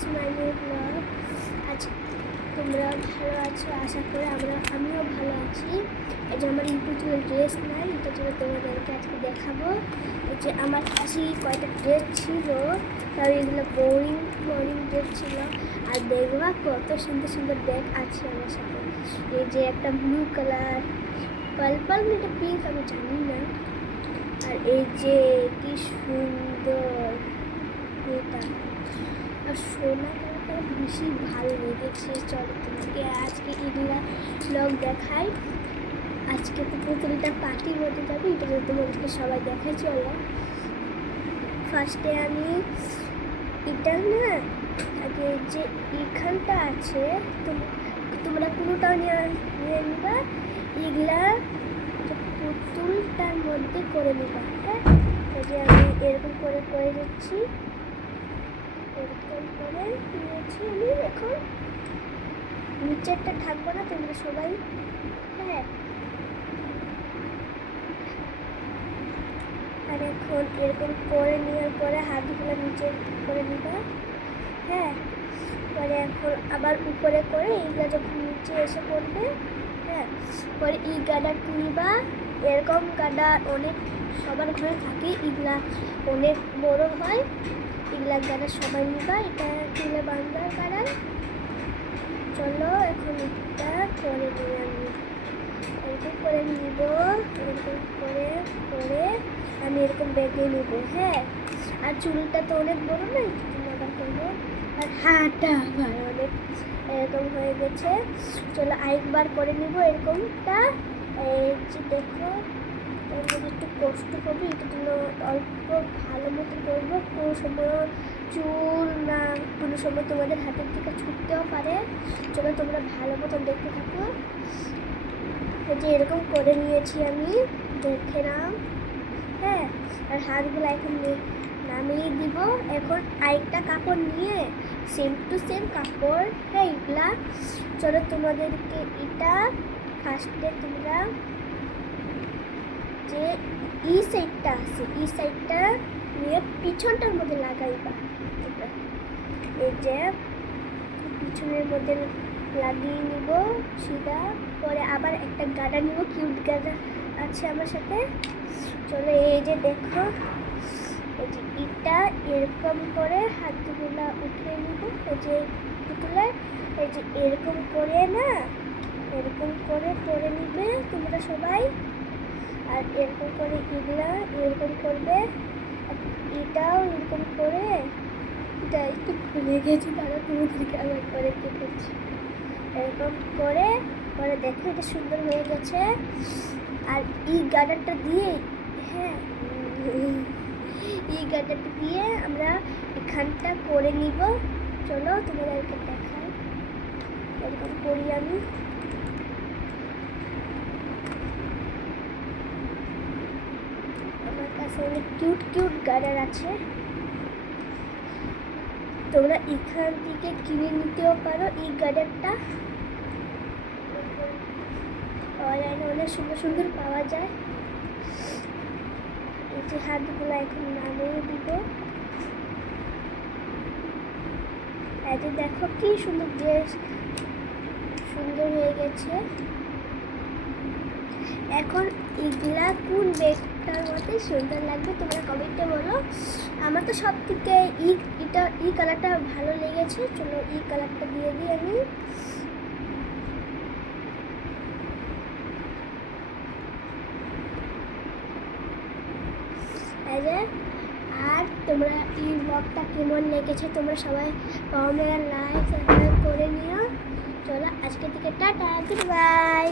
To my new blog. আজ তোমরা ভালো আছো আশা করে আমিও ভালো আছি। এই যে আমার ইউটিউবে ড্রেস নাই, এটার জন্য তোমাদেরকে আজকে দেখাবো। এই যে আমার কাছে কয়টা ড্রেস ছিল, তাও এগুলো বোরিং ড্রেস ছিল। আর দেখবা কত সুন্দর সুন্দর ব্যাগ আছে আমার সাথে। এই যে একটা ব্লু কালার, পার্পল এটা পিঙ্ক আমি জানি না। আর এই যে কি সুন্দর এটা, আর সোনা কালারটা বেশি ভালো লেগেছে। চলো তোমাকে আজকে এগুলা ব্লগ দেখাই। আজকে তো পুতুলটা পার্টির মধ্যে যাবে, এটা যদি তোমাদেরকে সবাই দেখাই। চলো ফার্স্টে আমি এটা না, আগে যে এখানটা আছে তোমরা কোনোটাও নিয়ে নিবা, এগুলা পুতুলটার মধ্যে করে নিবা। হ্যাঁ, এই যে আমি এরকম করে দিচ্ছি, এরকম করে নিয়েছি আমি। এখন নিচেরটা থাকবো না তোমরা সবাই। হ্যাঁ, আর এখন এরকম করে নেওয়ার পরে হাতগুলো নিচে করে নিবা। হ্যাঁ, পরে এখন আবার উপরে করে এইগুলো যখন নিচে এসে পড়বে, হ্যাঁ, পরে এই গাডারটা নিবা। এরকম গাডা অনেক সবার ঘরে থাকে, এগুলা অনেক বড় হয়। এগুলা গাডা সবাই নিবা, এটা তুলে বাঁধবার গাডা। চলো এখন এটা করে নিই আমি, এরকম করে নিব, এরকম করে আমি এরকম বেঁধে নেব। হ্যাঁ, আর চুলটা তো অনেক বড় না, আবার করবো। আর হাঁটা আমার অনেক এরকম হয়ে গেছে। চলো আরেকবার করে নিব এরকমটা। এই যে দেখো, এর মধ্যে একটু কষ্ট করবো, এটা জন্য অল্প ভালো মতো করবো। কোনো সময় চুল না, কোনো সময় তোমাদের হাতের থেকে ছুটতেও পারে। চলো তোমরা ভালো মতন দেখতে থাকো। যে এরকম করে নিয়েছি আমি, দেখে নাও। হ্যাঁ, আর হাতগুলো এখন নামিয়ে দিব। এখন আরেকটা কাপড় নিয়ে সেম টু সেম কাপড়, হ্যাঁ, এগুলা। চলো তোমাদেরকে এটা ফার্স্টে তোমরা যে এই সাইডটা আছে, এই সাইডটা নিয়ে পিছনটার মধ্যে লাগাইবা। এই যে পিছনের মধ্যে লাগিয়ে নিব সিধা। পরে আবার একটা গাডা নিব, কিউট গাডা আছে আমার সাথে। চলো এই যে দেখো, এই যে এটা এরকম করে হাতগুলা উঠিয়ে নিব। এই যে পুতুলের এই যে এরকম করে না, এরকম করে নিবে তোমরা সবাই। আর এরকম করে এগুলা এরকম করবে, এটাও এরকম করে। এটা একটু ভুলে গেছি, তারা তোমাদেরকে আবার করে কেটেছি। এরকম করে পরে দেখো এটা সুন্দর হয়ে গেছে। আর এই গাডারটা দিয়ে, হ্যাঁ, এই গাডারটা দিয়ে আমরা এখানটা করে নিব। চলো তোমাদেরকে দেখাই, এরকম করি আমি। আমার কাছে অনেক কিউট গাডার আছে, তোমরা এখান থেকে কিনে নিতেও পারো। এই গাডারটা অনলাইনে অনেক সুন্দর পাওয়া যায়। এই যে হাতগুলো এখন নামিয়ে দিব। এই যে দেখো কি সুন্দর ড্রেস, সুন্দর হয়ে গেছে। এখন এগুলা কোন ব্যাগটার মধ্যে সুন্দর লাগবে তোমরা কমেন্টে বলো। আমার তো সব থেকে ই কালারটা ভালো লেগেছে। চলো ই কালারটা দিয়ে দিই আমি। আর তোমরা এই ব্লগটা কেমন লেগেছে তোমরা সবাই কমেন্ট লাইক সাবস্ক্রাইব করে নিও। চলো আজকে থেকে টাটা, গুড বাই।